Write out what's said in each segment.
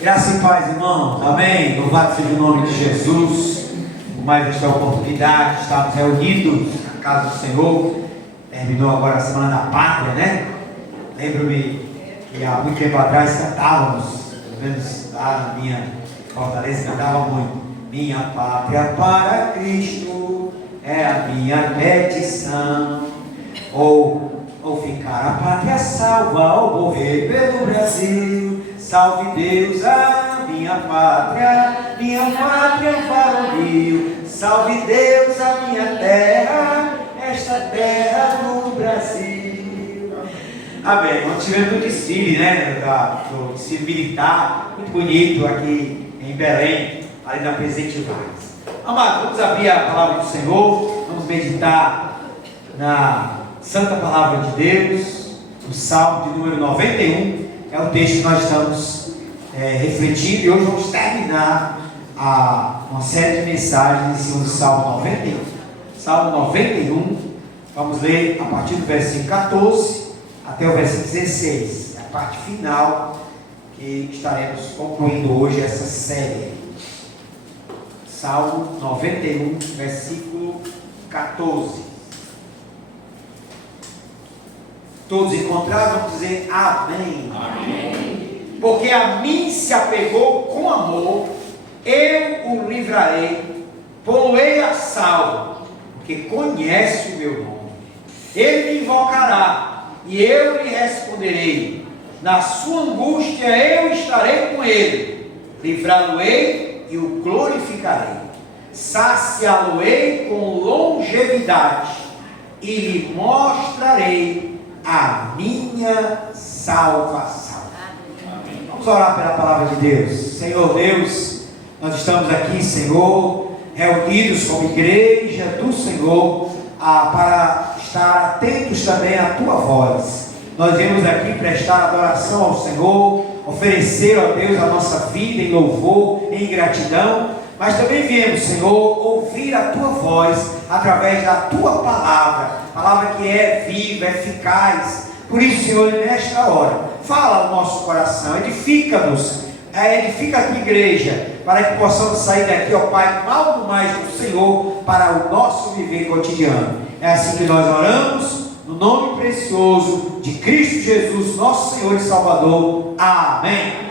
Graça e paz, irmãos. Amém. Louvado seja o nome de Jesus. Por mais esta oportunidade de estarmos reunidos na casa do Senhor. Terminou agora a Semana da Pátria, né? Lembro-me que há muito tempo atrás cantávamos, pelo menos lá na minha fortaleza, cantava muito. Minha pátria para Cristo é a minha petição. Ou ficar a pátria salva, ou morrer pelo Brasil. Salve Deus a minha pátria é um varonil. Salve Deus a minha terra, esta terra do Brasil. Amém. Nós tivemos um desfile, né? Do desfile militar, muito bonito aqui em Belém, ali na Presidente Vargas. Amados, vamos abrir a palavra do Senhor, vamos meditar na Santa Palavra de Deus, o Salmo de número 91. É o texto que nós estamos refletindo, e hoje vamos terminar uma série de mensagens em cima do Salmo 91. Salmo 91, vamos ler a partir do versículo 14 até o versículo 16, a parte final que estaremos concluindo hoje essa série. Salmo 91, versículo 14. Todos encontraram, vamos dizer amém. Amém. Porque a mim se apegou com amor, eu o livrarei, pô-lo-ei a salvo, porque conhece o meu nome. Ele me invocará, e eu lhe responderei. Na sua angústia eu estarei com ele, livrá-lo-ei e o glorificarei. Saciá-lo-ei com longevidade, e lhe mostrarei a minha salvação. Amém. Vamos orar pela palavra de Deus. Senhor Deus, nós estamos aqui, Senhor, reunidos como igreja do Senhor, para estar atentos também à Tua voz. Nós viemos aqui prestar adoração ao Senhor, oferecer a Deus a nossa vida em louvor, em gratidão, mas também viemos, Senhor, ouvir a Tua voz através da Tua palavra que é viva, eficaz. Por isso, Senhor, nesta hora, fala ao nosso coração, edifica-nos, edifica a Tua igreja, para que possamos sair daqui, ó Pai, com algo mais do Senhor para o nosso viver cotidiano. É assim que nós oramos, no nome precioso de Cristo Jesus, nosso Senhor e Salvador. Amém.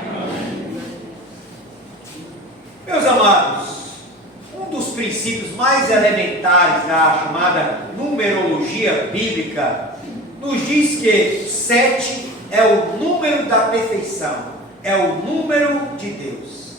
Meus amados, um dos princípios mais elementares da chamada numerologia bíblica nos diz que 7 é o número da perfeição, é o número de Deus.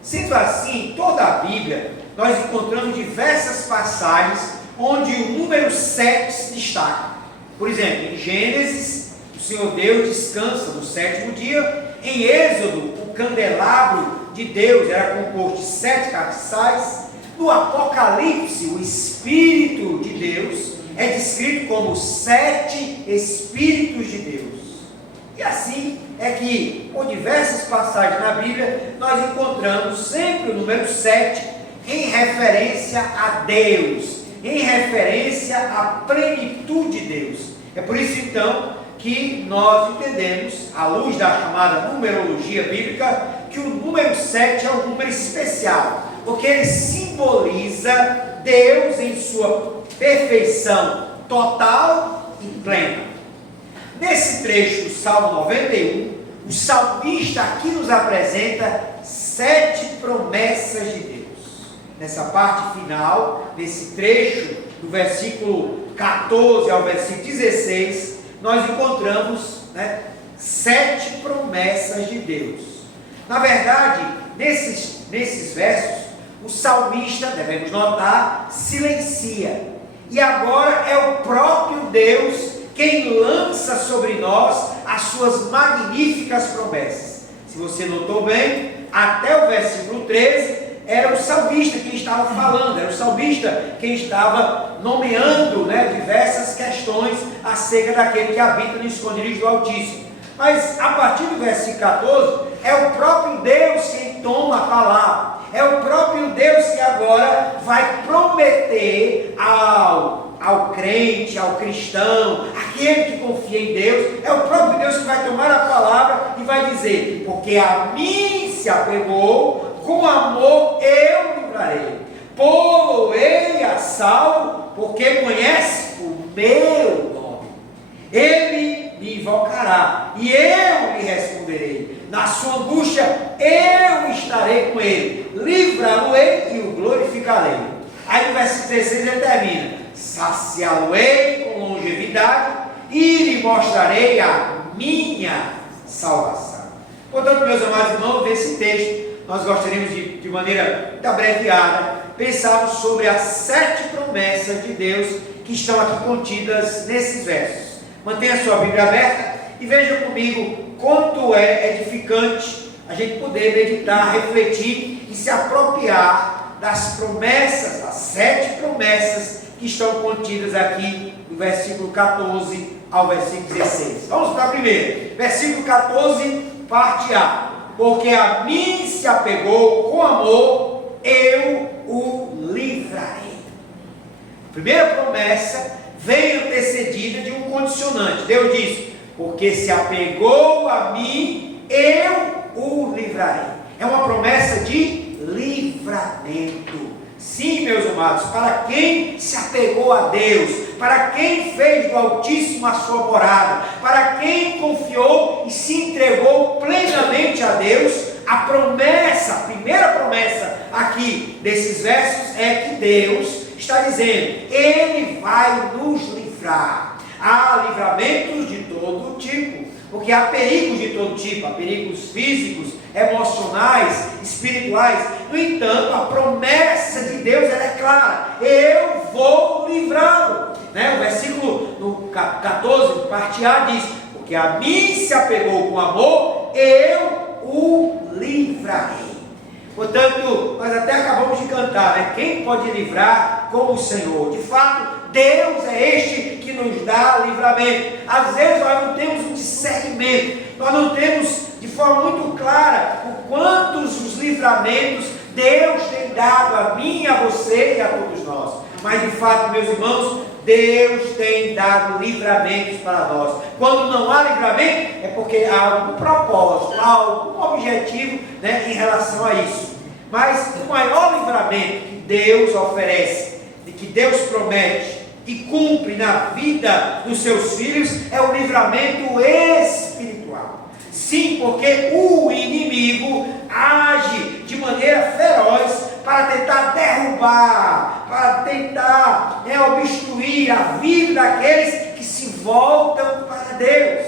Sendo assim, em toda a Bíblia, nós encontramos diversas passagens onde o número 7 se destaca. Por exemplo, em Gênesis, o Senhor Deus descansa no 7º dia. Em Êxodo, o candelabro de Deus era composto de 7 cabeçais. No Apocalipse, o Espírito de Deus é descrito como 7 Espíritos de Deus. E assim é que, por diversas passagens na Bíblia, nós encontramos sempre o número 7 em referência a Deus, em referência à plenitude de Deus. É por isso então que nós entendemos, à luz da chamada numerologia bíblica, que o número 7 é um número especial, porque ele simboliza Deus em sua perfeição total e plena. Nesse trecho do Salmo 91, o salmista aqui nos apresenta 7 promessas de Deus. Nessa parte final, nesse trecho, do versículo 14 ao versículo 16, nós encontramos 7 promessas de Deus. Na verdade, nesses versos, o salmista, devemos notar, silencia. E agora é o próprio Deus quem lança sobre nós as suas magníficas promessas. Se você notou bem, até o versículo 13, era o salmista quem estava falando, era o salmista quem estava nomeando diversas questões acerca daquele que habita no esconderijo do Altíssimo. Mas a partir do versículo 14, é o próprio Deus quem toma a palavra, é o próprio Deus que agora vai prometer ao ao crente, ao cristão, aquele que confia em Deus. É o próprio Deus que vai tomar a palavra e vai dizer: porque a mim se apegou, com amor eu livrarei, pô-lo-ei a salvo, porque conhece o meu nome. Ele me invocará e eu lhe responderei. Na sua angústia eu estarei com ele, livrá-lo-ei e o glorificarei. Aí no versículo 16 ele termina: saciá-lo-ei com longevidade e lhe mostrarei a minha salvação. Portanto, meus amados irmãos, nesse texto nós gostaríamos de maneira muito abreviada pensarmos sobre as 7 promessas de Deus que estão aqui contidas nesses versos. Mantenha a sua Bíblia aberta e veja comigo quanto é edificante a gente poder meditar, refletir e se apropriar das promessas, das 7 promessas que estão contidas aqui do versículo 14 ao versículo 16. Vamos para a primeira, versículo 14, parte A. Porque a mim se apegou com amor, eu o livrarei. A primeira promessa vem antecedida de um condicionante. Deus diz: porque se apegou a mim, eu o livrarei. É uma promessa de livramento. Sim, meus amados, para quem se apegou a Deus, para quem fez do Altíssimo a sua morada, para quem confiou e se entregou plenamente a Deus, a promessa, a primeira promessa aqui desses versos é que Deus está dizendo: Ele vai nos livrar. Há livramentos de todo tipo, porque há perigos de todo tipo, há perigos físicos, emocionais, espirituais. No entanto, a promessa de Deus ela é clara: eu vou livrá-lo. O versículo no 14, parte A, diz: porque a mim se apegou com amor, eu o livrarei. Portanto, nós até acabamos de cantar, quem pode livrar como o Senhor? De fato, Deus é este que nos dá livramento. Às vezes nós não temos um discernimento, nós não temos de forma muito clara o quantos os livramentos Deus tem dado a mim, a você e a todos nós. Mas de fato, meus irmãos, Deus tem dado livramentos para nós. Quando não há livramento, é porque há algum propósito, há algum objetivo em relação a isso. Mas o maior livramento que Deus oferece, e que Deus promete e cumpre na vida dos seus filhos, é o livramento espiritual. Sim, porque o inimigo age de maneira feroz para tentar derrubar, para tentar obstruir a vida daqueles que se voltam para Deus.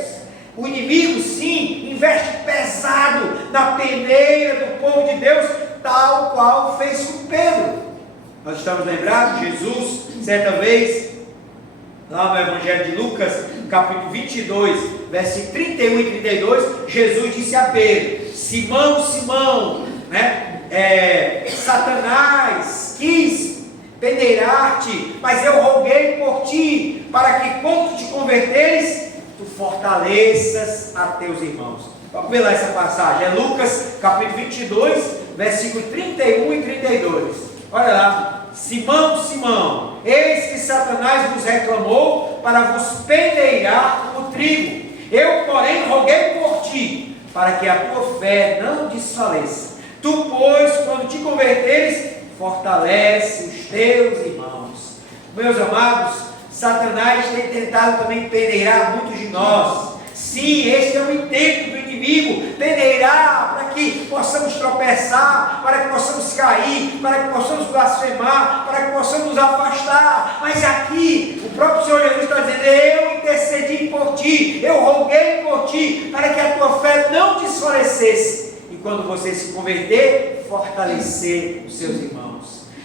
O inimigo, sim, investe pesado na peneira do povo de Deus, tal qual fez com Pedro. Nós estamos lembrados, Jesus, certa vez, lá no Evangelho de Lucas, capítulo 22, versículo 31 e 32, Jesus disse a Pedro: Simão, Simão, Satanás quis peneirar-te, mas eu roguei por ti, para que quando te converteres, tu fortaleças a teus irmãos. Vamos ver lá essa passagem, é Lucas capítulo 22, versículo 31 e 32. Olha lá: Simão, Simão, eis que Satanás vos reclamou para vos peneirar como trigo. Eu, porém, roguei por ti, para que a tua fé não desfaleça. Tu, pois, quando te converteres, fortalece os teus irmãos. Meus amados, Satanás tem tentado também peneirar muitos de nós. Sim, este é o intento do inimigo, peneirar para que possamos tropeçar, para que possamos cair, para que possamos blasfemar, para que possamos nos afastar. Mas aqui, o próprio Senhor Jesus está dizendo: eu intercedi por ti, eu roguei por ti, para que a tua fé não desfalecesse. E quando você se converter, fortalecer os seus irmãos.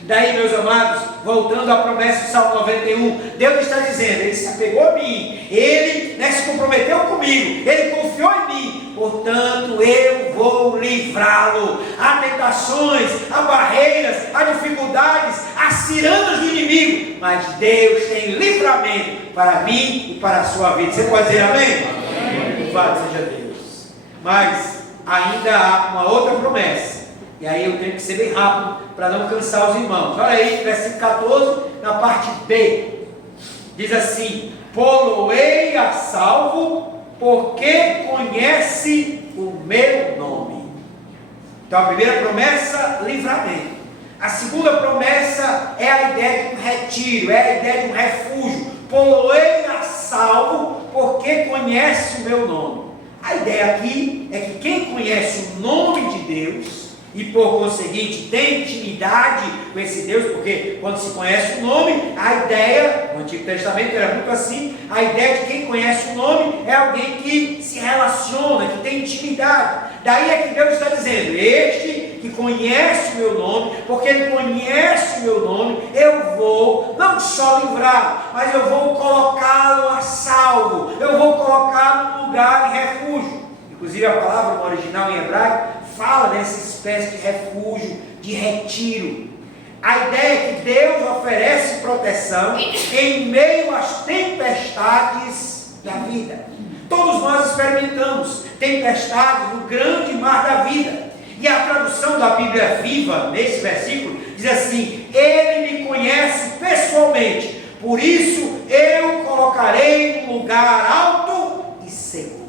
Daí, meus amados, voltando à promessa do Salmo 91, Deus está dizendo: Ele se apegou a mim, Ele se comprometeu comigo, Ele confiou em mim, portanto eu vou livrá-lo. Há tentações, há barreiras, há dificuldades, há cirandas do inimigo, mas Deus tem livramento para mim e para a sua vida. Você pode dizer amém? Amém. Louvado seja Deus. Mas ainda há uma outra promessa. E aí eu tenho que ser bem rápido para não cansar os irmãos. Olha aí, versículo 14, na parte B. Diz assim: pô-lo-ei a salvo, porque conhece o meu nome. Então a primeira promessa, livramento. A segunda promessa é a ideia de um retiro, é a ideia de um refúgio. Pô-lo-ei a salvo, porque conhece o meu nome. A ideia aqui é que quem conhece o nome de Deus, e por conseguinte tem intimidade com esse Deus, porque quando se conhece o nome, a ideia, no Antigo Testamento era muito assim, a ideia de quem conhece o nome é alguém que se relaciona, que tem intimidade. Daí é que Deus está dizendo: este que conhece o meu nome, porque ele conhece o meu nome, eu vou não só livrá-lo, mas eu vou colocá-lo a salvo, eu vou colocá-lo num lugar de refúgio. Inclusive a palavra no original em hebraico fala dessa espécie de refúgio, de retiro. A ideia é que Deus oferece proteção em meio às tempestades da vida. Todos nós experimentamos tempestades no grande mar da vida. E a tradução da Bíblia Viva, nesse versículo, diz assim: ele me conhece pessoalmente, por isso eu colocarei num lugar alto e seguro.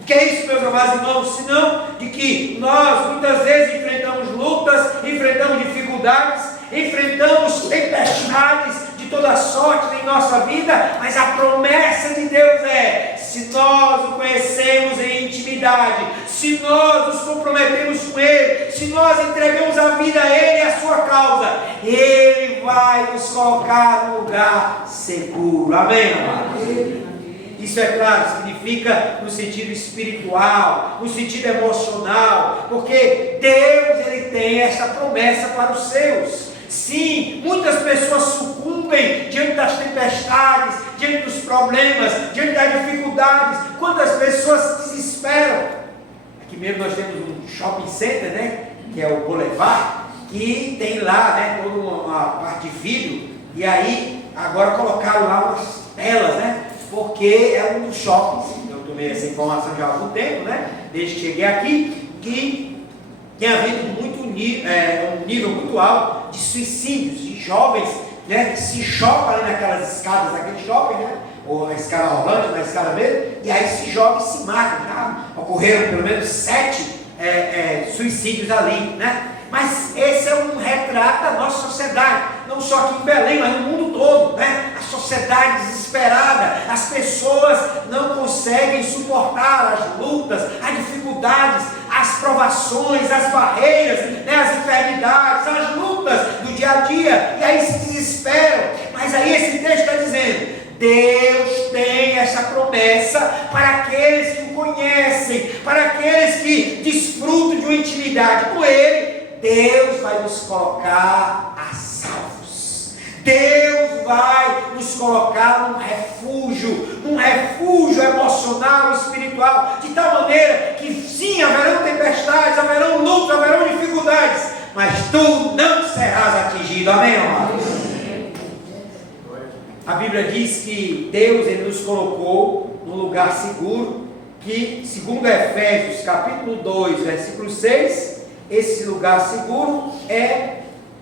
O que é isso, meus amados irmãos? Senão de que nós muitas vezes enfrentamos lutas, enfrentamos dificuldades, enfrentamos tempestades de toda sorte em nossa vida, mas a promessa de Deus é: se nós o conhecemos em intimidade, se nós nos comprometemos com Ele, se nós entregamos a vida a Ele e a sua causa, Ele vai nos colocar no lugar seguro. Amém, amados? Isso, é claro, significa no sentido espiritual, no sentido emocional, porque Deus, ele tem essa promessa para os seus. Sim, muitas pessoas sucumbem diante das tempestades, diante dos problemas, diante das dificuldades. Quantas pessoas se desesperam? Aqui mesmo nós temos um shopping center, né, que é o Boulevard, que tem lá, né, toda uma parte de vidro, e aí agora colocaram lá umas telas, né, porque é um dos shoppings, eu tomei essa informação já há algum tempo, né, desde que cheguei aqui, que tem havido um nível muito alto de suicídios, de jovens, né, que se chocam ali naquelas escadas daquele shopping, né, ou na escada rolante, na escada mesmo, e aí se jogam e se matam. Já ocorreram pelo menos 7 suicídios ali, né? Mas esse é um retrato da nossa sociedade, não só aqui em Belém, mas no mundo todo, né? A sociedade desesperada, as pessoas não conseguem suportar as lutas, as dificuldades, as provações, as barreiras, né? As enfermidades, as lutas do dia a dia, e aí se desesperam. Mas aí esse texto está dizendo: Deus tem essa promessa para aqueles que o conhecem, para aqueles que desfrutam de uma intimidade com Ele. Deus vai nos colocar a salvos. Deus vai nos colocar num refúgio emocional e espiritual, de tal maneira que sim, haverão tempestades, haverão lutas, haverão dificuldades, mas tu não serás atingido. Amém, amados? A Bíblia diz que Deus, ele nos colocou num lugar seguro, que segundo Efésios capítulo 2, versículo 6, esse lugar seguro é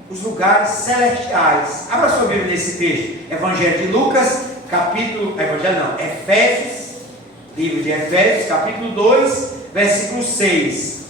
os lugares celestiais. Abra sua Bíblia nesse texto, Evangelho de Lucas, Efésios, livro de Efésios, capítulo 2, versículo 6.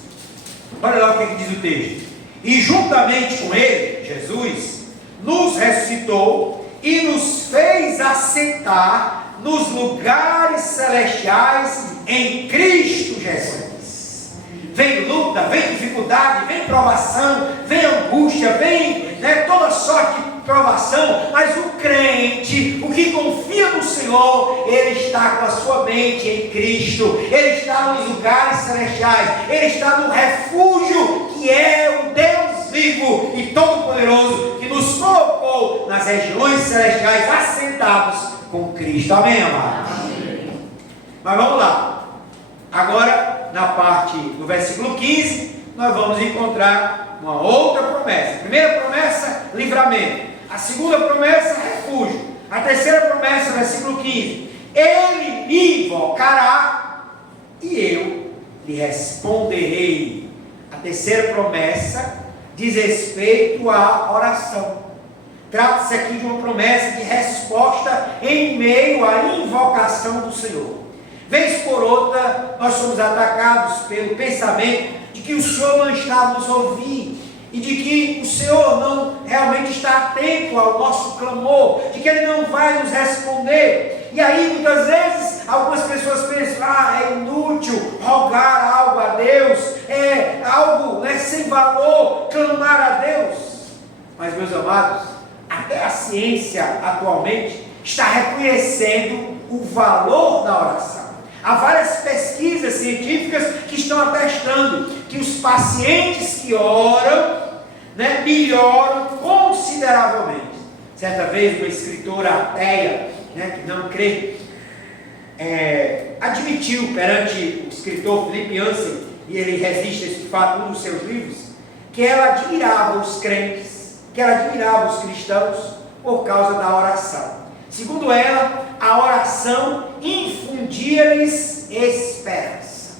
Olha lá o que diz o texto: e juntamente com ele, Jesus, nos ressuscitou e nos fez assentar nos lugares celestiais em Cristo Jesus. Vem luta, vem dificuldade, vem provação, vem angústia, vem, né, toda sorte de provação, mas o crente, o que confia no Senhor, ele está com a sua mente em Cristo, ele está nos lugares celestiais, ele está no refúgio que é o Deus vivo e todo-poderoso, que nos colocou nas regiões celestiais assentados com Cristo. Amém, amados? Amém. Mas vamos lá. Agora, na parte do versículo 15, nós vamos encontrar uma outra promessa. A primeira promessa, livramento. A segunda promessa, refúgio. A terceira promessa, versículo 15: ele me invocará e eu lhe responderei. A terceira promessa diz respeito à oração. Trata-se aqui de uma promessa de resposta em meio à invocação do Senhor. Vez por outra, nós somos atacados pelo pensamento de que o Senhor não está nos ouvindo, e de que o Senhor não realmente está atento ao nosso clamor, de que Ele não vai nos responder. E aí, muitas vezes, algumas pessoas pensam: é inútil rogar algo a Deus, é algo sem valor clamar a Deus. Mas, meus amados, até a ciência atualmente está reconhecendo o valor da oração. Há várias pesquisas científicas que estão atestando que os pacientes que oram, melhoram consideravelmente. Certa vez, uma escritora ateia, que não crê, admitiu perante o escritor Philip Yancey, e ele resiste a esse fato num dos seus livros, que ela admirava os crentes, que ela admirava os cristãos por causa da oração. Segundo ela, a oração infundia-lhes esperança.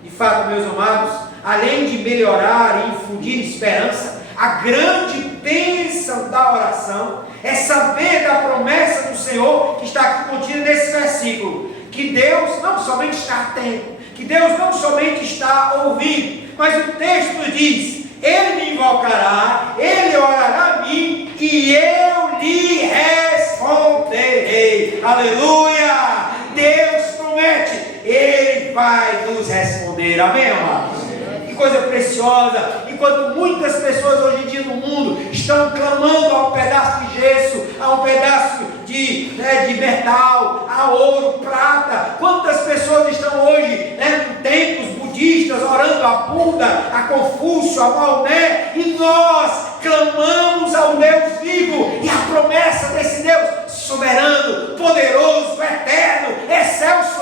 De fato, meus amados, além de melhorar e infundir esperança, a grande bênção da oração é saber da promessa do Senhor que está aqui contida nesse versículo, que Deus não somente está atento, que Deus não somente está ouvindo, mas o texto diz: Ele me invocará, Ele orará a mim e eu lhe responderei. Aleluia! Deus promete, Ele vai nos responder. Amém, amados? Que coisa preciosa! Enquanto muitas pessoas hoje em dia no mundo estão clamando a um pedaço de gesso, a um pedaço de metal, a ouro, prata, quantas pessoas estão hoje em templos budistas orando a Buda, a Confúcio, a Maomé, e nós clamamos ao Deus vivo, e a promessa desse Deus soberano, poderoso, eterno, excelso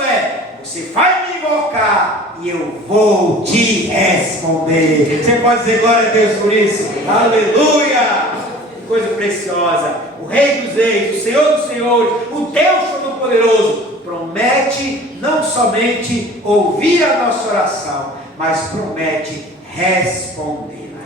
você vai me invocar e eu vou te responder. Você pode dizer glória a Deus por isso? Aleluia! Que coisa preciosa! O Rei dos Reis, o Senhor dos Senhores, o Deus Todo-Poderoso promete não somente ouvir a nossa oração, mas promete respondê-la.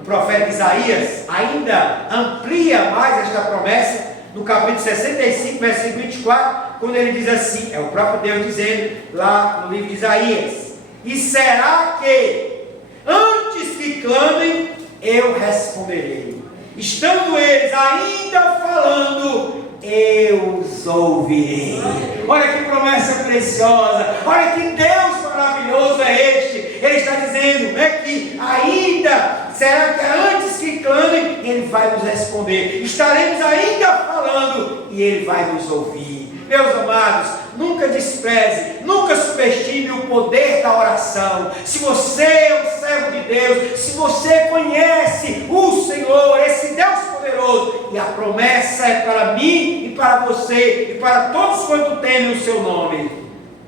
O profeta Isaías ainda amplia mais esta promessa no capítulo 65, versículo 24, quando ele diz assim, é o próprio Deus dizendo lá no livro de Isaías: e será que antes que clamem, eu responderei, estando eles ainda falando, eu os ouvirei. Olha que promessa preciosa, olha que Deus maravilhoso é este. Ele está dizendo que ainda, será que antes que clamem, Ele vai nos responder, estaremos ainda falando e Ele vai nos ouvir. Meus amados, nunca despreze, nunca subestime o poder da oração. Se você é um servo de Deus, se você conhece o Senhor, esse Deus poderoso, e a promessa é para mim e para você e para todos quanto temem o seu nome,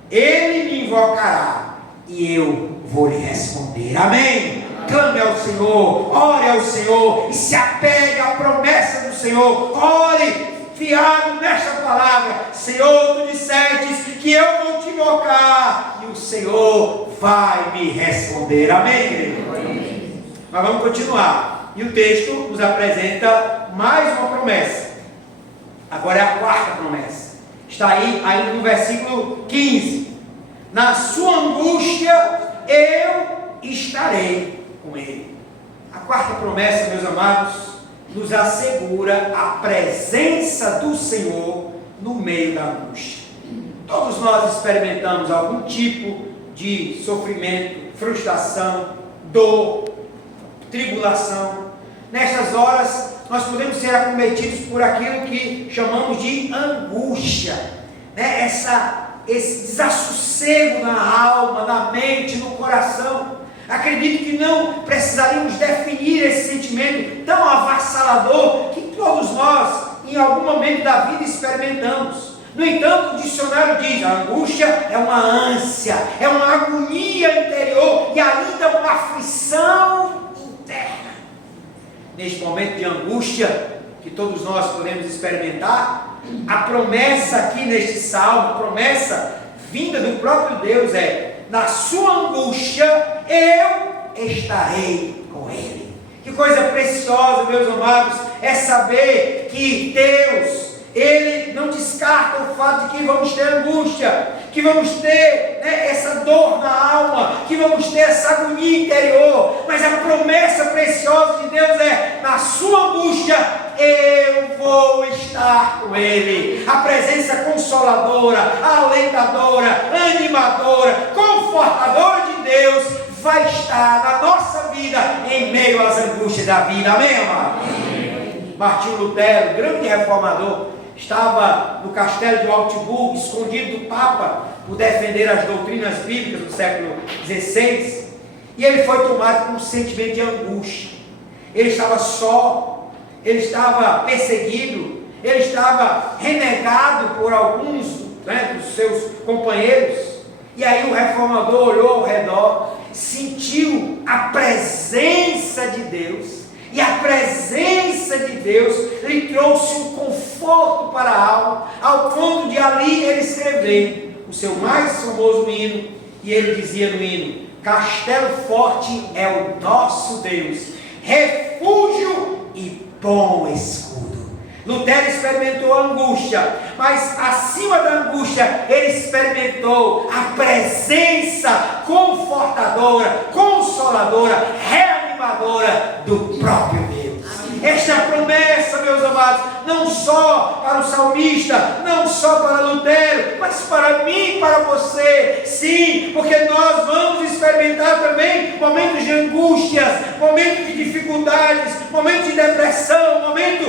Ele me invocará e eu vou lhe responder. Amém? Clame ao Senhor, ore ao Senhor e se apegue à promessa do Senhor. Ore fiado nesta palavra: Senhor, tu disseste que eu vou te invocar e o Senhor vai me responder. Amém? Amém. Mas vamos continuar. E o texto nos apresenta mais uma promessa. Agora é a quarta promessa. Está aí ainda no versículo 15. Na sua angústia eu estarei com ele. A quarta promessa, meus amados, nos assegura a presença do Senhor no meio da angústia. Todos nós experimentamos algum tipo de sofrimento, frustração, dor, tribulação. Nestas horas nós podemos ser acometidos por aquilo que chamamos de angústia, esse desassossego na alma, na mente, no coração. Acredito que não precisaríamos definir esse sentimento tão avassalador que todos nós, em algum momento da vida, experimentamos. No entanto, o dicionário diz: a angústia é uma ânsia, é uma agonia interior e ainda uma aflição interna. Neste momento de angústia que todos nós podemos experimentar, a promessa aqui neste salmo, a promessa vinda do próprio Deus é: na sua angústia eu estarei com ele. Que coisa preciosa, meus amados, é saber que Deus, Ele não descarta o fato de que vamos ter angústia, que vamos ter, essa dor na alma, que vamos ter essa agonia interior, mas a promessa preciosa de Deus é: na sua angústia eu vou estar com Ele. A presença consoladora, alentadora, animadora, confortadora de Deus vai estar na nossa vida em meio às angústias da vida. Amém, amado? Martinho Lutero, grande reformador, estava no castelo de Augsburgo, escondido do Papa, por defender as doutrinas bíblicas do século XVI, e ele foi tomado por um sentimento de angústia. Ele estava só, ele estava perseguido, ele estava renegado por alguns dos seus companheiros. E aí o reformador olhou ao redor, sentiu a presença de Deus, e a presença de Deus lhe trouxe um conforto para a alma, ao ponto de ali ele escrever o seu mais famoso hino. E ele dizia no hino: castelo forte é o nosso Deus, refúgio e bom escudo. Lutero experimentou a angústia, mas acima da angústia ele experimentou a presença confortadora, consoladora, reanimadora do próprio Deus. Esta é a promessa, meus amados, não só para o salmista, não só para Lutero, mas para mim e para você. Sim, porque nós vamos experimentar também momentos de angústias, momentos de dificuldades, momentos de depressão, momentos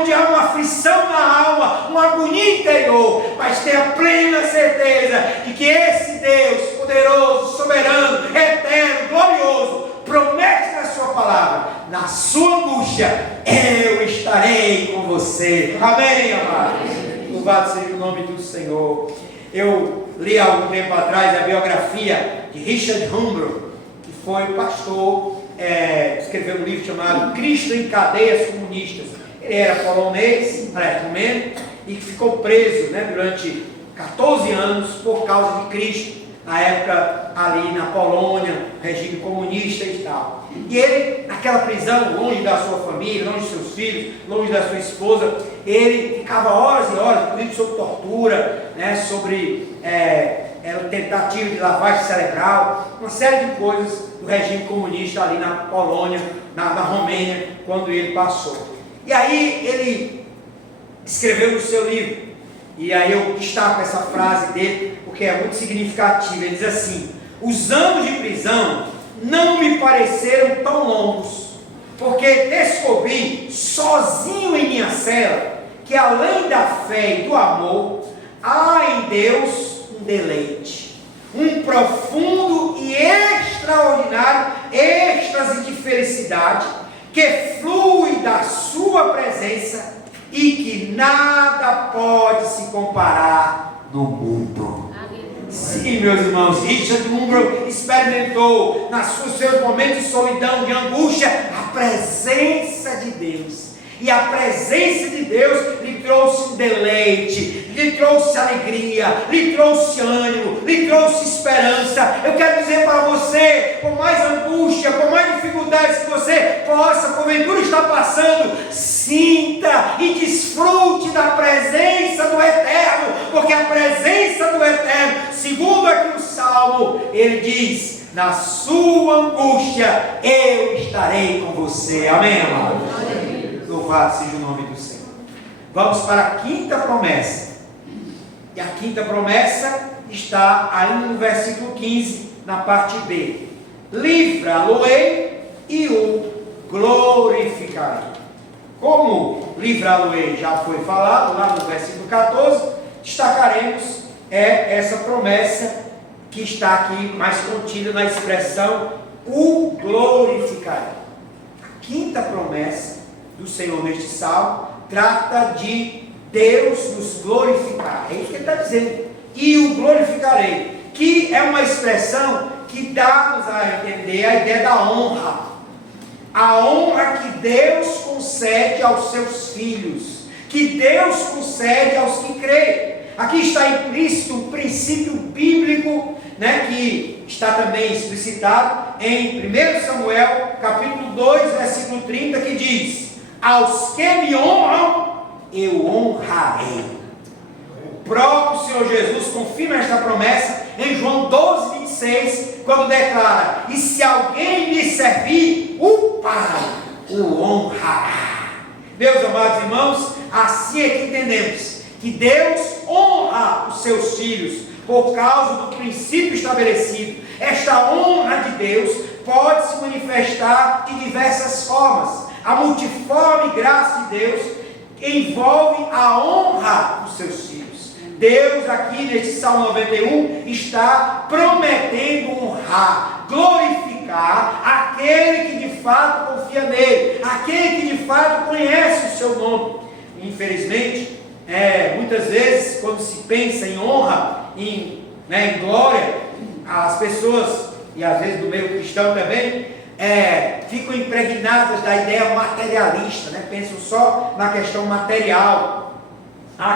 onde há uma aflição na alma, uma agonia interior, mas tenha plena certeza de que esse Deus poderoso, soberano, eterno, glorioso, promete na sua palavra: na sua angústia eu estarei com você. Amém, amados? Louvado seja o nome do Senhor. Eu li há algum tempo atrás a biografia de Richard Humbrol, que foi pastor, escreveu um livro chamado Cristo em Cadeias Comunistas. Ele era polonês, romeno, e que ficou preso durante 14 anos por causa de Cristo, na época ali na Polônia, regime comunista e tal. E ele, naquela prisão, longe da sua família, longe dos seus filhos, longe da sua esposa, ele ficava horas e horas, inclusive sobre tortura, sobre tentativa de lavagem cerebral, uma série de coisas do regime comunista ali na Polônia, na Romênia, quando ele passou. E aí ele escreveu no seu livro, e aí eu destaco essa frase dele, porque é muito significativa. Ele diz assim: os anos de prisão não me pareceram tão longos, porque descobri sozinho em minha cela que além da fé e do amor, há em Deus um deleite, um profundo e extraordinário êxtase de felicidade que flui da sua presença e que nada pode se comparar no mundo. Sim, meus irmãos, Richard Humbrol experimentou nos seus momentos de solidão, de angústia, a presença de Deus. E a presença de Deus lhe trouxe um deleite, lhe trouxe alegria, lhe trouxe ânimo, lhe trouxe esperança. Eu quero dizer para você, por mais angústia, por mais dificuldades que você possa, porventura, estar passando, sinta e desfrute da presença do Eterno, porque a presença do Eterno, segundo aqui o Salmo, ele diz: na sua angústia eu estarei com você. Amém, amado? Louvado seja o nome do Senhor. Vamos para a quinta promessa. E a quinta promessa está ainda no versículo 15, na parte B. Livra-lo-ei e o glorificarei. Como livrá-lo-ei já foi falado lá no versículo 14, destacaremos essa promessa que está aqui mais contida na expressão o glorificarei. A quinta promessa do Senhor neste salmo trata de Deus nos glorificar. É isso que ele está dizendo. E o glorificarei, que é uma expressão que dá-nos a entender a ideia da honra. A honra que Deus concede aos seus filhos, que Deus concede aos que creem. Aqui está implícito um princípio bíblico, que está também explicitado em 1 Samuel, capítulo 2, versículo 30, que diz: aos que me honram, eu honrarei. O próprio Senhor Jesus confirma esta promessa em João 12, 26, quando declara: e se alguém me servir, o Pai o honrará. Meus amados irmãos, assim é que entendemos que Deus honra os seus filhos por causa do princípio estabelecido. Esta honra de Deus pode se manifestar de diversas formas. A multiforme graça de Deus envolve a honra dos seus filhos. Deus aqui neste Salmo 91 está prometendo honrar, glorificar aquele que de fato confia nele, aquele que de fato conhece o seu nome. Infelizmente, muitas vezes quando se pensa em honra, em glória, as pessoas, e às vezes do meio cristão também, ficam impregnadas da ideia materialista, pensam só na questão material.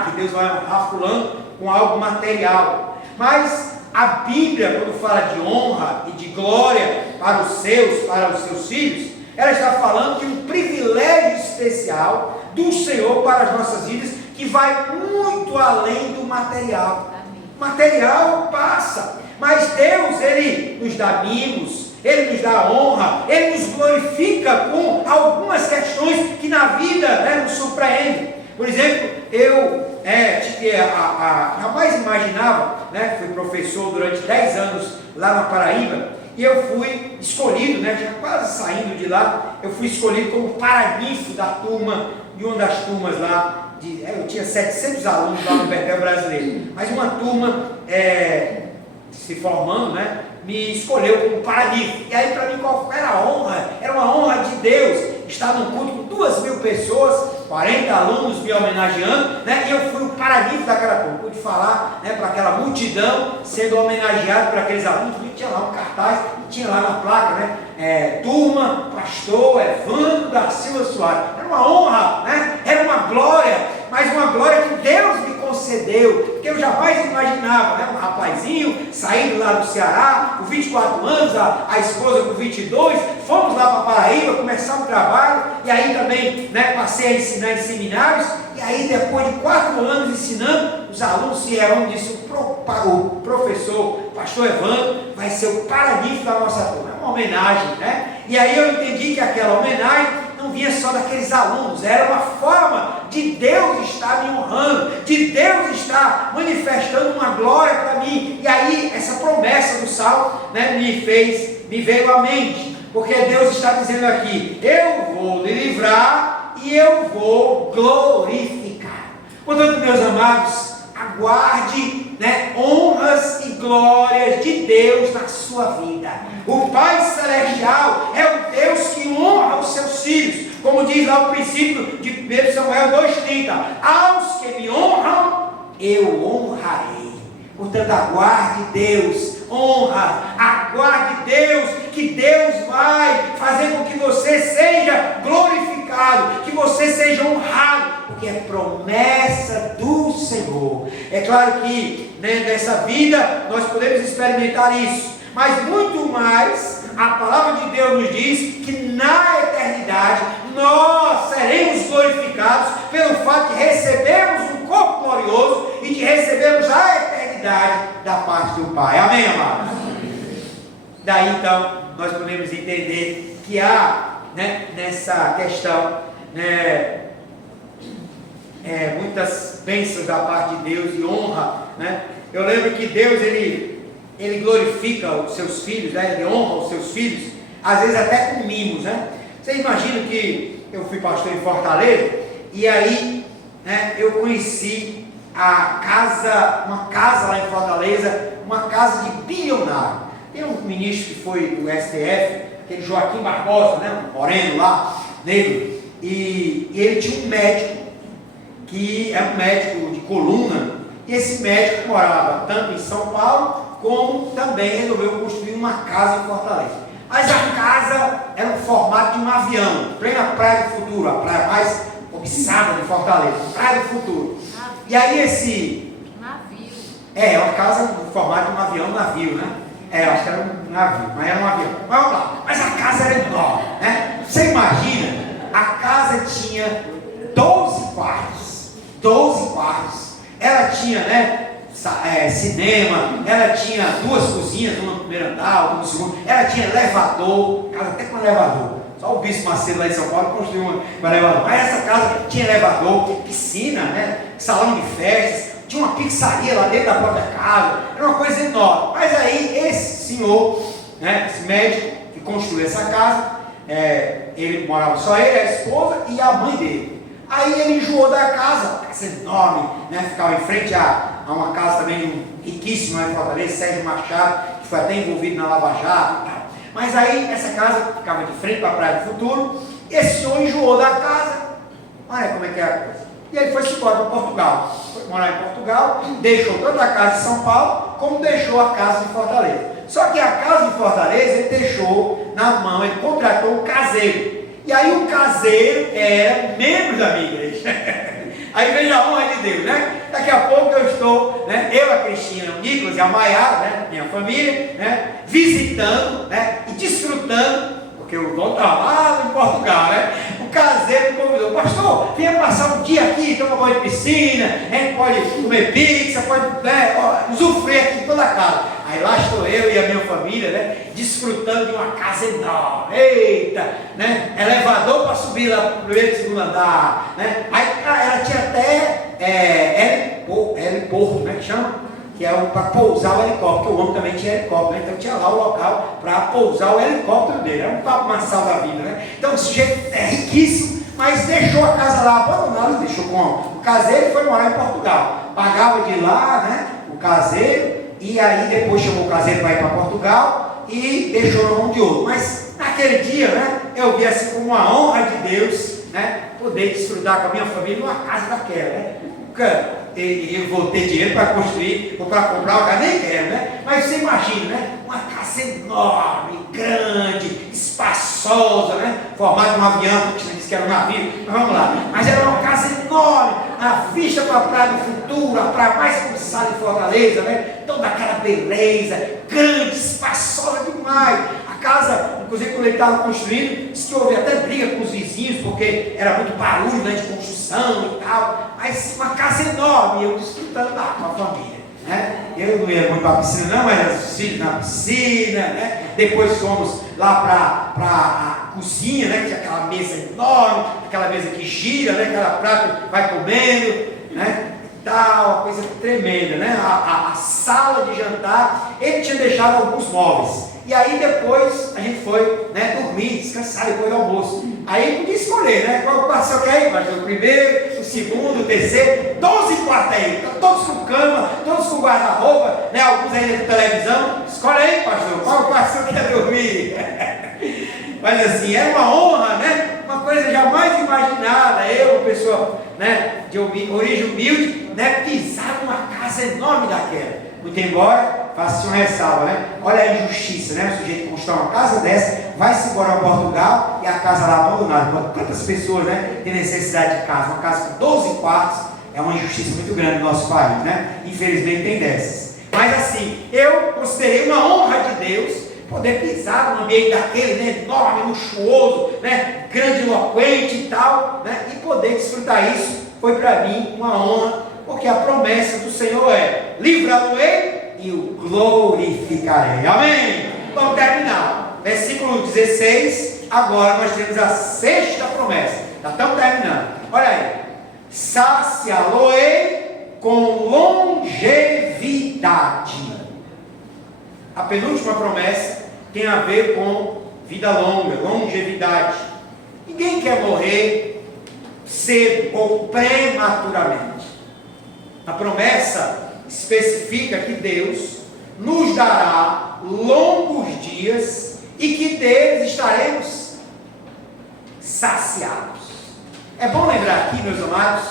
Que Deus vai honrar fulano com algo material. Mas a Bíblia, quando fala de honra e de glória para os seus filhos, ela está falando de um privilégio especial do Senhor para as nossas vidas, que vai muito além do material. O material passa, mas Deus, Ele nos dá mimos, Ele nos dá honra, Ele nos glorifica com algumas questões que na vida nos surpreendem. Por exemplo, eu jamais imaginava, fui professor durante 10 anos lá na Paraíba, e eu fui escolhido, já quase saindo de lá, eu fui escolhido como paraninfo da turma, de uma das turmas lá, eu tinha 700 alunos lá no Betel Brasileiro, mas uma turma se formando, me escolheu como paraninfo. E aí para mim qual era a honra? Era uma honra de Deus estar num culto com 2.000 pessoas, 40 alunos me homenageando, e eu fui o paraninfo daquela turma. Pude falar para aquela multidão, sendo homenageado por aqueles alunos. E tinha lá um cartaz, tinha lá na placa, turma, pastor Evandro da Silva Soares. Era uma honra, era uma glória, mas uma glória que Deus me concedeu, porque eu jamais imaginava, um rapazinho saindo lá do Ceará, com 24 anos, a esposa com 22, fomos lá para Paraíba, começamos o trabalho, e aí também passei a ensinar em seminários, e aí depois de 4 anos ensinando, os alunos se reúnem e dizem: o professor, o pastor Evandro, vai ser o paraninfo da nossa turma. É uma homenagem, E aí eu entendi que aquela homenagem não vinha só daqueles alunos, era uma forma de Deus estar me honrando, de Deus estar manifestando uma glória para mim. E aí essa promessa do Salmo me veio à mente, porque Deus está dizendo aqui: eu vou lhe livrar e eu vou glorificar. Portanto, meus amados, aguarde honras e glórias de Deus na sua vida. O Pai Celestial é o Deus que honra os seus filhos, como diz lá o princípio de 1 Samuel 2,30: aos que me honram, eu honrarei. Portanto, aguarde Deus, honra, aguarde Deus, que Deus vai fazer com que você seja glorificado, que você seja honrado, porque é promessa do Senhor. É claro que nessa vida nós podemos experimentar isso, mas muito mais, a palavra de Deus nos diz que na eternidade nós seremos glorificados pelo fato de recebermos um corpo glorioso e de recebermos a eternidade da parte do Pai. Amém, amados? Daí então nós podemos entender que há nessa questão muitas bênçãos da parte de Deus e honra. Eu lembro que Deus ele glorifica os seus filhos, ele honra os seus filhos, às vezes até com mimos. Você imagina que eu fui pastor em Fortaleza, e aí eu conheci uma casa lá em Fortaleza, uma casa de bilionário. Tem um ministro que foi do STF, aquele Joaquim Barbosa, um moreno lá, negro, e ele tinha um médico, que é um médico de coluna, e esse médico morava tanto em São Paulo, como também resolveu construir uma casa em Fortaleza. Mas a casa era um formato de um avião, plena Praia do Futuro, a praia mais cobiçada de Fortaleza, Praia do Futuro. E aí esse... navio. É uma casa no formato de um avião, navio, acho que era um navio, mas era um avião. Mas vamos lá, mas a casa era enorme, Você imagina a casa tinha 12 quartos. 12 quartos. Ela tinha, né? Cinema, ela tinha 2 cozinhas, uma no primeiro andar, outra no segundo, ela tinha elevador, casa até com elevador. Só o Bispo Macedo lá em São Paulo construiu um elevador. Mas essa casa tinha elevador, piscina, né? Salão de festas, tinha uma pizzaria lá dentro da própria casa, era uma coisa enorme. Mas aí esse senhor, né, esse médico que construiu essa casa, ele morava só ele, a esposa e a mãe dele. Aí ele enjoou da casa enorme, né? Ficava em frente a uma casa também riquíssima em Fortaleza, Sérgio Machado, que foi até envolvido na Lava Jato e tal. Mas aí essa casa ficava de frente para a Praia do Futuro, esse senhor enjoou da casa, olha como é que é a coisa. E ele foi-se embora para Portugal, foi morar em Portugal, deixou tanto a casa de São Paulo, como deixou a casa de Fortaleza. Só que a casa de Fortaleza ele deixou na mão, ele contratou um caseiro. E aí o caseiro era membro da minha igreja. Aí veja a honra de Deus, né? Daqui a pouco eu estou, né? Eu, a Cristina, o Nicolas e a Maiara, né? Minha família, né? Visitando, né? E desfrutando, porque o dono estava lá em Portugal, né? O caseiro me convidou: pastor, venha passar um dia aqui, toma banho de piscina, a gente pode comer pizza, pode, né, usufruir aqui toda a casa. Aí lá estou eu e a minha família, né, desfrutando de uma casa enorme, eita, né, elevador para subir lá para o primeiro e segundo andar, né, aí ela tinha até heliporto, né, que chama, que é para pousar o helicóptero, porque o homem também tinha helicóptero, né, então tinha lá o local para pousar o helicóptero dele, era um papo maçal da vida, né, então o sujeito é riquíssimo, mas deixou a casa lá abandonada, deixou com o caseiro e foi morar em Portugal, pagava de lá, né, o caseiro. E aí depois chamou o caseiro para ir para Portugal e deixou na mão de outro. Mas naquele dia, né, eu vi assim como uma honra de Deus, né, poder desfrutar com a minha família numa casa daquela, né. Nunca eu vou ter dinheiro para construir ou para comprar uma casa, nem quero, né. Mas você imagina, né, uma casa enorme, grande, espaçosa, né, formada de um avião, que você disse que era um navio, mas vamos lá. Mas era uma casa enorme, a vista para a Praia do Futuro, a praia mais cobiçada de Fortaleza, né? Toda aquela beleza, grande, espaçosa demais. A casa, inclusive quando ele estava construindo, disse que houve até briga com os vizinhos, porque era muito barulho, né, de construção e tal. Mas uma casa enorme, eu desfrutando lá com a família, né? Eu não ia muito para a piscina não, mas os filhos na piscina, né? Depois fomos lá para a cozinha, né? Que tinha aquela mesa enorme, aquela mesa que gira, né? Aquela prato vai comendo, né? Tal, uma coisa tremenda, né? A sala de jantar, ele tinha deixado alguns móveis. E aí depois a gente foi, né, dormir, descansar depois do almoço. Aí podia escolher, né? Qual quarto você quer ir? Mas o primeiro, o segundo, o terceiro, 12 quartos aí, todos com cama, todos com guarda-roupa, né? Alguns ainda com televisão. Escolhe aí, pastor, qual quarto você quer dormir? Mas assim, era uma honra, né? Uma coisa jamais imaginada. Eu, uma pessoa, né, de origem humilde, né, pisar numa casa enorme daquela. Muito embora, faça uma ressalva, né? Olha a injustiça, né? O sujeito constrói uma casa dessa, vai-se embora para Portugal e a casa lá abandonada. Quantas pessoas, né, têm necessidade de casa? Uma casa com 12 quartos é uma injustiça muito grande no nosso país, né? Infelizmente tem dessas. Mas assim, eu considerei uma honra de Deus poder pisar num ambiente daquele, né, enorme, luxuoso, né, grandiloquente e tal, né? E poder desfrutar isso foi para mim uma honra. Porque a promessa do Senhor é: livrá-lo-ei e o glorificarei. Amém? Vamos terminar. Versículo 16. Agora nós temos a 6ª promessa. Já estamos terminando. Olha aí. Saciá-lo-ei com longevidade. A penúltima promessa tem a ver com vida longa, longevidade. Ninguém quer morrer cedo ou prematuramente. A promessa especifica que Deus nos dará longos dias e que deles estaremos saciados. É bom lembrar aqui, meus amados,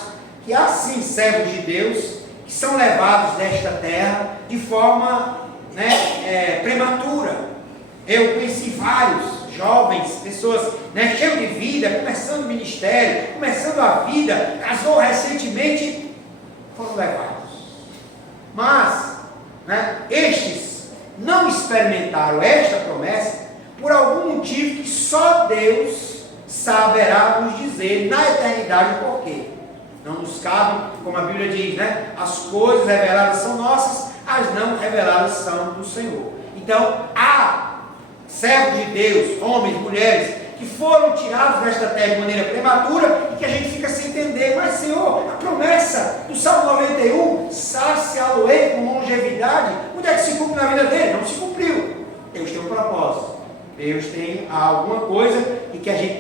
que há sim servos de Deus que são levados desta terra de forma, né, prematura. Eu conheci vários jovens, pessoas, né, cheias de vida, começando o ministério, começando a vida, casou recentemente, foram levados. Mas, né, estes não experimentaram esta promessa por algum motivo que só Deus saberá nos dizer na eternidade o porquê. Não nos cabe, como a Bíblia diz, né? As coisas reveladas são nossas, as não reveladas são do Senhor. Então, há servos de Deus, homens, mulheres, que foram tirados desta terra de maneira prematura e que a gente fica sem entender. Mas, Senhor, a promessa do Salmo 91, saciá-lo-ei com longevidade, onde é que se cumpre na vida dele? Não se cumpriu. Deus tem um propósito. Deus tem alguma coisa e que a gente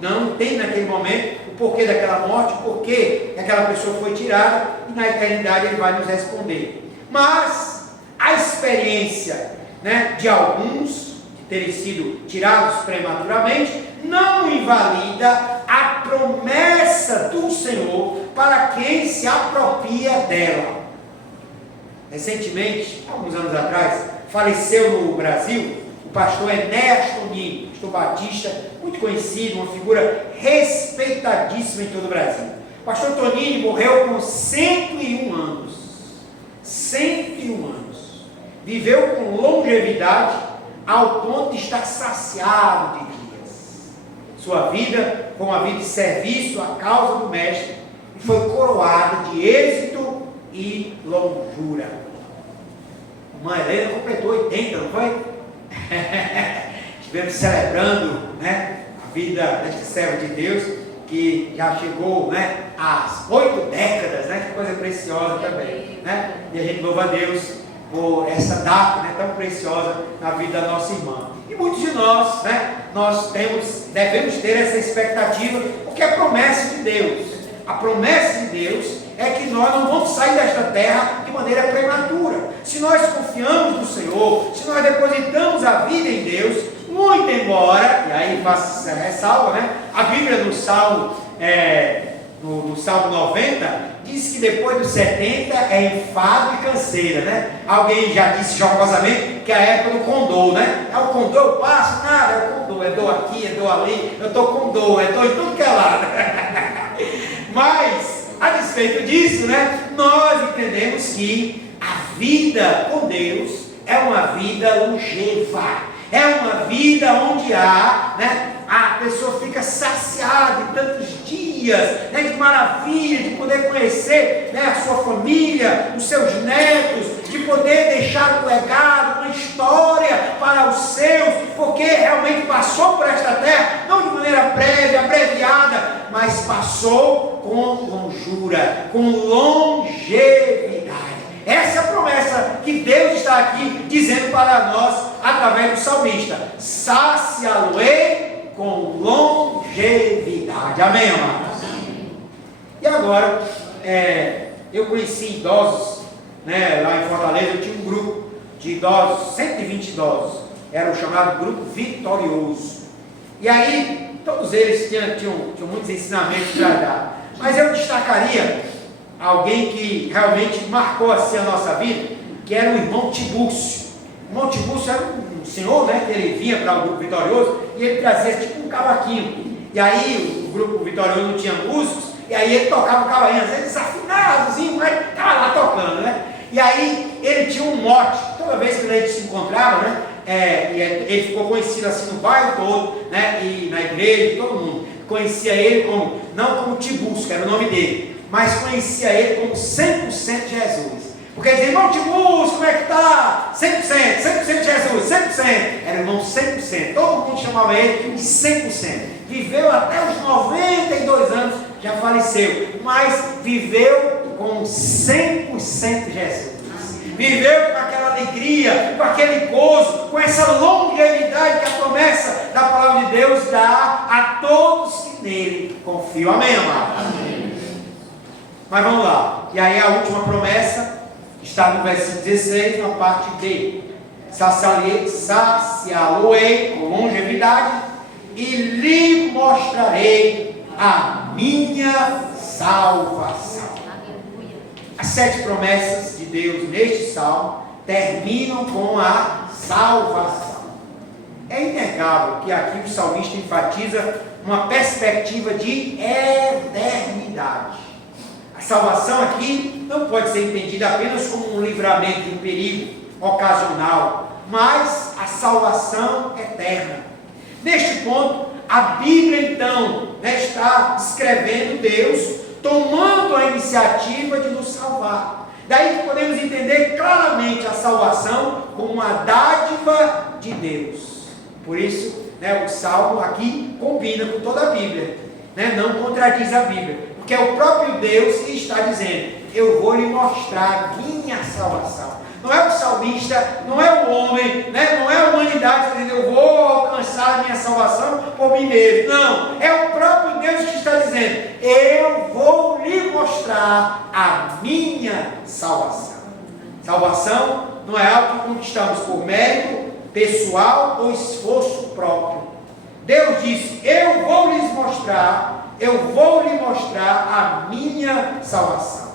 não entende naquele momento o porquê daquela morte, o porquê aquela pessoa foi tirada, e na eternidade Ele vai nos responder. Mas a experiência, né, de alguns de terem sido tirados prematuramente não invalida a promessa do Senhor para quem se apropria dela. Recentemente, alguns anos atrás, faleceu no Brasil o pastor Enéas Toninho, pastor batista, muito conhecido, uma figura respeitadíssima em todo o Brasil. O pastor Toninho morreu com 101 anos. 101 anos. Viveu com longevidade ao ponto de estar saciado de dias. Sua vida foi uma vida de serviço à causa do Mestre e foi coroada de êxito e longura. A irmã Helena completou 80, não foi? Estivemos celebrando, né, a vida deste servo de Deus que já chegou, né, às 8 décadas, né, que coisa preciosa também, né? E a gente louva a Deus por essa data, né, tão preciosa na vida da nossa irmã. E muitos de nós, né, devemos ter essa expectativa, porque é a promessa de Deus. A promessa de Deus é que nós não vamos sair desta terra de maneira prematura. Se nós confiamos no Senhor, se nós depositamos a vida em Deus, muito embora, e aí faço essa ressalva, né? A Bíblia no Salmo, no Salmo 90, diz que depois dos 70 é enfado e canseira, né? Alguém já disse jocosamente que é a época do condor, né? É o condor, eu passo, nada, é o condor, é dor aqui, é dor ali, eu estou com dor, é dor em tudo que é lado. Mas, a despeito disso, né, nós entendemos que a vida com Deus é uma vida longeva, é uma vida onde há, né, a pessoa fica saciada de tantos dias, né, de maravilha, de poder conhecer, né, a sua família, os seus netos, de poder deixar um legado, uma história para os seus, porque realmente passou por esta terra, não de maneira prévia, abreviada, mas passou com longura, com longevidade. Essa é a promessa que Deus está aqui dizendo para nós através do salmista: saciá-lo-ei com longevidade. Amém, amados? E agora, eu conheci idosos, né, lá em Fortaleza. Eu tinha um grupo de idosos, 120 idosos, era o chamado grupo vitorioso. E aí, todos eles tinham muitos ensinamentos para dar, mas eu destacaria alguém que realmente marcou assim a nossa vida, que era o irmão Tibúrcio. O irmão Tibúrcio era um senhor, né, que ele vinha para o grupo vitorioso e ele trazia tipo um cavaquinho. E aí o grupo vitorioso não tinha músicos, e aí ele tocava o cavaquinho, às vezes desafinadozinho, mas estava lá tocando, né? E aí ele tinha um mote, toda vez que a gente se encontrava, né? Ele ficou conhecido assim no bairro todo, né? E na igreja, todo mundo conhecia ele como, não como Tibúrcio, que era o nome dele, mas conhecia ele como 100% Jesus. Porque dizia: irmão Tibúrcio, como é que está? 100% Jesus, 100%. Era irmão 100%. Todo mundo chamava ele de 100%. Viveu até os 92 anos, já faleceu. Mas viveu com 100% Jesus. Viveu com aquela alegria, com aquele gozo, com essa longevidade que a promessa da palavra de Deus dá a todos que nele confiam. Amém, amado? Amém. Mas vamos lá. E aí a última promessa está no versículo 16, na parte D. Saciá-lo-ei com longevidade e lhe mostrarei a minha salvação. As 7 promessas de Deus neste salmo terminam com a salvação. É inegável que aqui o salmista enfatiza uma perspectiva de eternidade. A salvação aqui não pode ser entendida apenas como um livramento de um perigo ocasional, mas a salvação eterna. Neste ponto, a Bíblia então está descrevendo Deus tomando a iniciativa de nos salvar. Daí que podemos entender claramente a salvação como uma dádiva de Deus. Por isso, o Salmo aqui combina com toda a Bíblia, não contradiz a Bíblia, porque é o próprio Deus que está dizendo: eu vou lhe mostrar minha salvação. Não é o salmista, não é o homem, não é a humanidade dizendo: eu vou alcançar a minha salvação por mim mesmo. Não, é o próprio Deus que está dizendo: eu vou lhe mostrar a minha salvação. Salvação não é algo que conquistamos por mérito pessoal ou esforço próprio. Deus disse: eu vou lhe mostrar a minha salvação.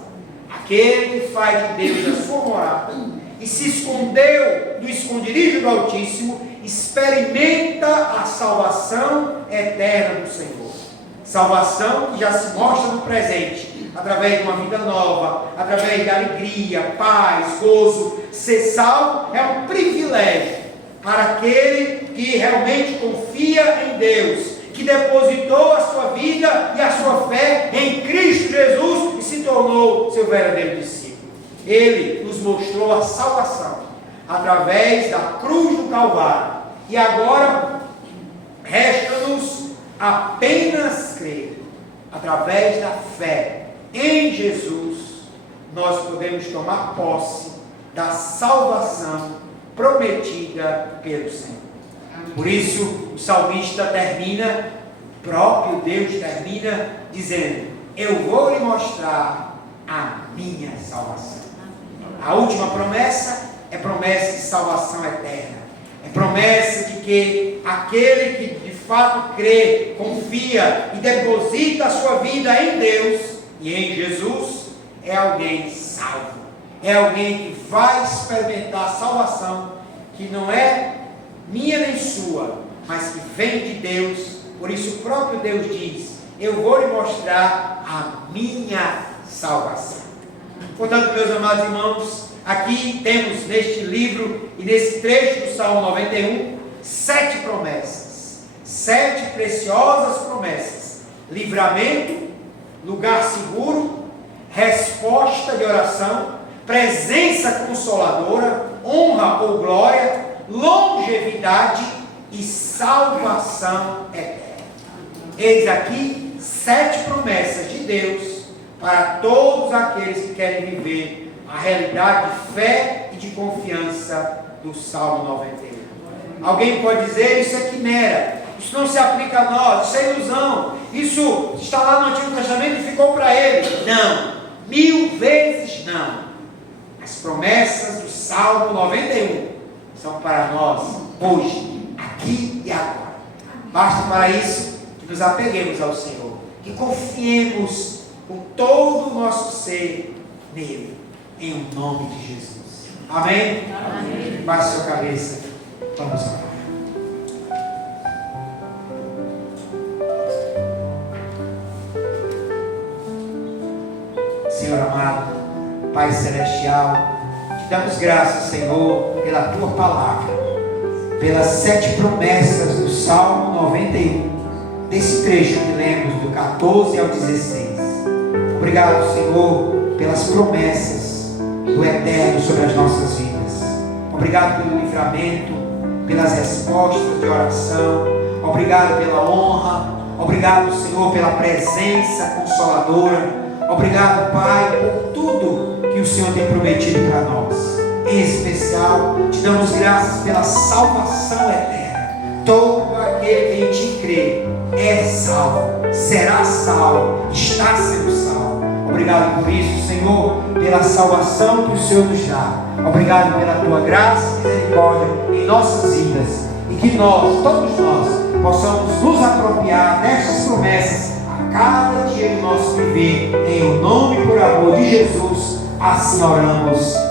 Aquele que faz de Deus a sua morada e se escondeu no esconderijo do Altíssimo, experimenta a salvação eterna do Senhor. Salvação que já se mostra no presente, através de uma vida nova, através de alegria, paz, gozo. Ser salvo é um privilégio para aquele que realmente confia em Deus, que depositou a sua vida e a sua fé em Cristo Jesus e se tornou seu verdadeiro discípulo. Ele nos mostrou a salvação através da cruz do Calvário. E agora resta-nos apenas crer. Através da fé em Jesus, nós podemos tomar posse da salvação prometida pelo Senhor. Por isso o salmista termina, o próprio Deus termina dizendo: eu vou lhe mostrar a minha salvação. A última promessa é promessa de salvação eterna. É promessa de que aquele que de fato crê, confia e deposita a sua vida em Deus e em Jesus, é alguém salvo. É alguém que vai experimentar a salvação, que não é minha nem sua, mas que vem de Deus. Por isso o próprio Deus diz: eu vou lhe mostrar a minha salvação. Portanto, meus amados irmãos, aqui temos neste livro e nesse trecho do Salmo 91, 7 promessas, 7 preciosas promessas: livramento, lugar seguro, resposta de oração, presença consoladora, honra ou glória, longevidade e salvação eterna. Eis aqui 7 promessas de Deus para todos aqueles que querem viver a realidade de fé e de confiança do Salmo 91. Alguém pode dizer: isso é quimera, isso não se aplica a nós, isso é ilusão, isso está lá no Antigo Testamento e ficou para ele. Não, 1000 vezes não. As promessas do Salmo 91 são para nós hoje, aqui e agora. Basta para isso que nos apeguemos ao Senhor, que confiemos com todo o nosso ser nele, em o nome de Jesus. Amém? Amém. Baixe sua cabeça, vamos orar. Senhor amado, Pai celestial, te damos graças, Senhor, pela tua palavra, pelas 7 promessas do Salmo 91, desse trecho que lemos do 14 ao 16. Obrigado, Senhor, pelas promessas do eterno sobre as nossas vidas. Obrigado pelo livramento, pelas respostas de oração. Obrigado pela honra. Obrigado, Senhor, pela presença consoladora. Obrigado, Pai, por tudo que o Senhor tem prometido para nós. Em especial, te damos graças pela salvação eterna. Todo aquele que em ti crê é salvo, será salvo, está sendo salvo. Obrigado por isso, Senhor, pela salvação que o Senhor nos dá. Obrigado pela tua graça e misericórdia em nossas vidas. E que nós, todos nós, possamos nos apropriar destas promessas a cada dia de nosso viver. Em o nome e por amor de Jesus, assim oramos.